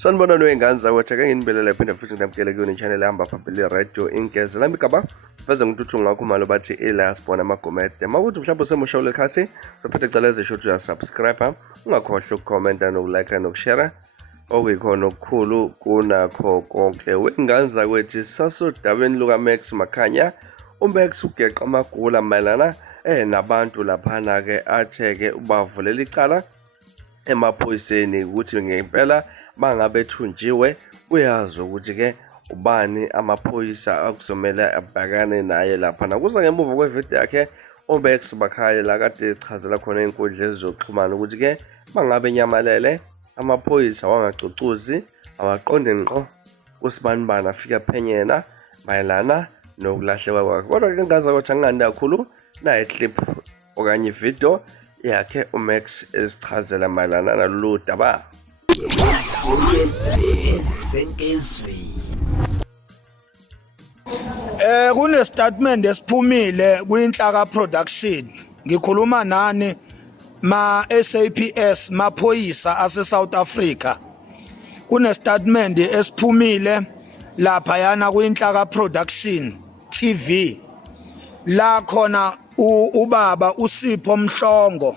Sanibona noyingane zakwethu ake nginibelele phinde futhi ngidamkele kuyona i-channel ehamba phambili radio Inkezi lami igaba veze ngituthu ngakho malo bathi ilasbona amagomede makuthi mhlawumbe usemusha kule khasi sophethe ecala ezisho ukuthi uyasubscribe ungakhohlwa ukukhomenta nokulike nokushare okuyikhona okukhulu kunakho konke wengane zakwethu sasodabeni luka Max Makhanya uMax ugeqa amagula mayelana nabantu laphana ke atheke ubavulela icala emaphoyiseni ukuthi ngempela bangabe thunjiwe uyazi ukuthi ke ubani amaphoyisa akuzomela abhekane naye lapha nakuza ngemuva kwevideo yakhe uMax Makhanya la kade echazela khona inkundla ezokuxhumana ukuthi ke bangabe nyamalele amaphoyisa wangacucuzi awaqonde ngqo usibanibani afika phenyena mayelana nokulahleka kwakhe kodwa ke ngaza ukuthi angandi kakhulu naye clip okanye video yakhe uMax esichazela mayelana nalolu daba kune statement esiphumile kwinhlaka production ngikhuluma nani ma SAPS maphoyisa ase South Africa kune statement esiphumile lapha yana kwinhlaka production TV la khona ubaba uSipho Mhlongo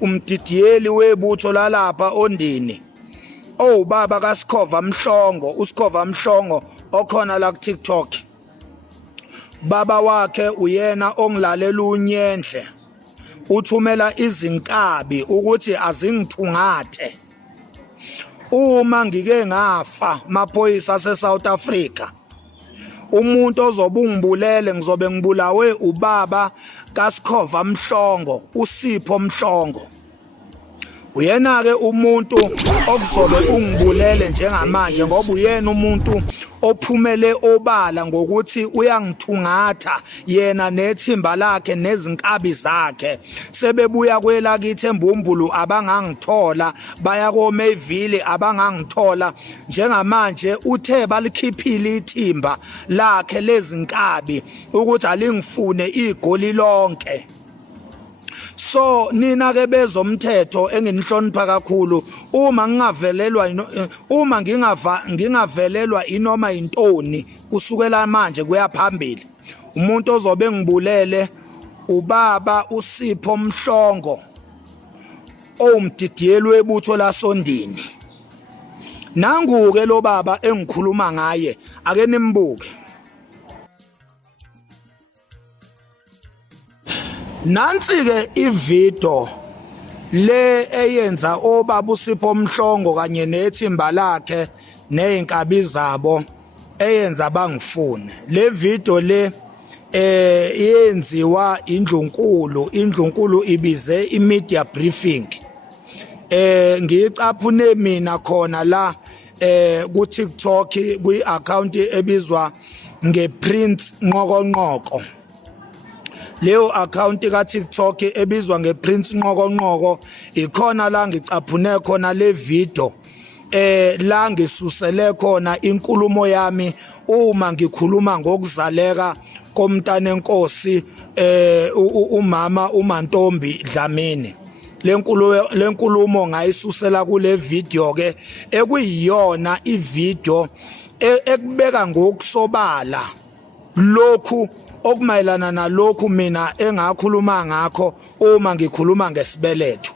umdidiyeli webutho lalapha ondini ubaba kaSikhova Mhlongo uSikhova Mhlongo okhona la ku TikTok baba wakhe uyena ongilalela uNyendle uthumela izinkabi ukuthi azingithungathe uma ngike ngafa maphoyisa ase South Africa umuntu ozobe ungibulele ngizobe ngibulawe ubaba kaSikhova Mhlongo uSipho Mhlongo uyena ke umuntu okuzobe ungibulele njengamanje ngoba uyena umuntu ophumele obala ngokuthi uyangithungatha yena nethimba lakhe nezinkabi zakhe sebebuya kwelakithi eMbumbulu abangangithola baya koMayville abangangithola njengamanje uthe balikhiphile ithimba lakhe lezinkabi ukuthi alingifune igoli lonke. So nina ke bezomthetho enginihlonipha kakhulu uma ngingavelelwa inoma intoni kusukela manje kuya phambili umuntu ozobe ngibulele ubaba uSipho Mhlongo omdidiyeli webutho lasondini nangu-ke lo baba engikhuluma ngaye ake nimbuke. Nansi-ke ivideo le eyenza obaba uSipho Mhlongo kanye nethimba lakhe ney'nkabi zabo eyenza bangifune le video le yenziwa indlunkulu ibize i-media briefing ngiyicaphune mina khona la ku TikTok kwi-account ebizwa ngePrince Nqokonqoko leyo account ka TikTok ebizwa ngePrince Nqokonqoko ikhona la ngicaphune khona le video la ngisusele khona inkulumo yami uma ngikhuluma ngokuzaleka komntana enkosi umama uMantombi Dlamini le nkulumo ngayisusela kule video ke ekuyiyona ivideo ekubeka ngokusobala lokhu okumayelana nalokhu mina engakhuluma ngakho uma ngikhuluma ngesibeletho.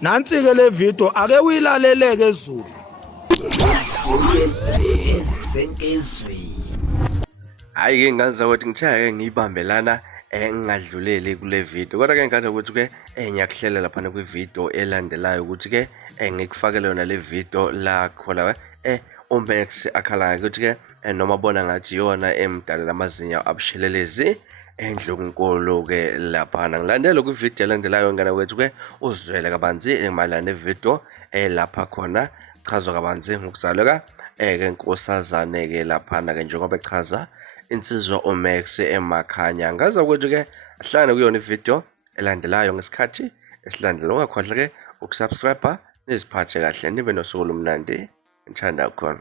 Nansi ke le video ake uyilaleleke ezulu. hayi ke ngaza ukuthi ngithaya ke ngibambelana ngingadluleli kule video kodwa ke ngathi ukuthi ke ngiyakuhlela lapha kwi-video elandelayo ukuthi ke ngikufakele yona le video la khona uMax akhala ukuthi ke noma bona ngathi yona emdalela amazinya abushelelezi endlunkulu ke lapha ngilandela kwi-video elandelayo ngana kwethu ke uzwele kabanzi emayelana nevideo lapha khona chazwa kabanzi ngokuzaleka ke nkosazane ke lapha ke njengoba echaza insizwa uMax Makhanya ngaza kwethu ke ahlangane kuyona ivideo elandelayo ngesikhathi esilandela ungakhohlwa ke ukusubscribe niziphathe kahle nibe nosuku lumnandi ngithanda khona.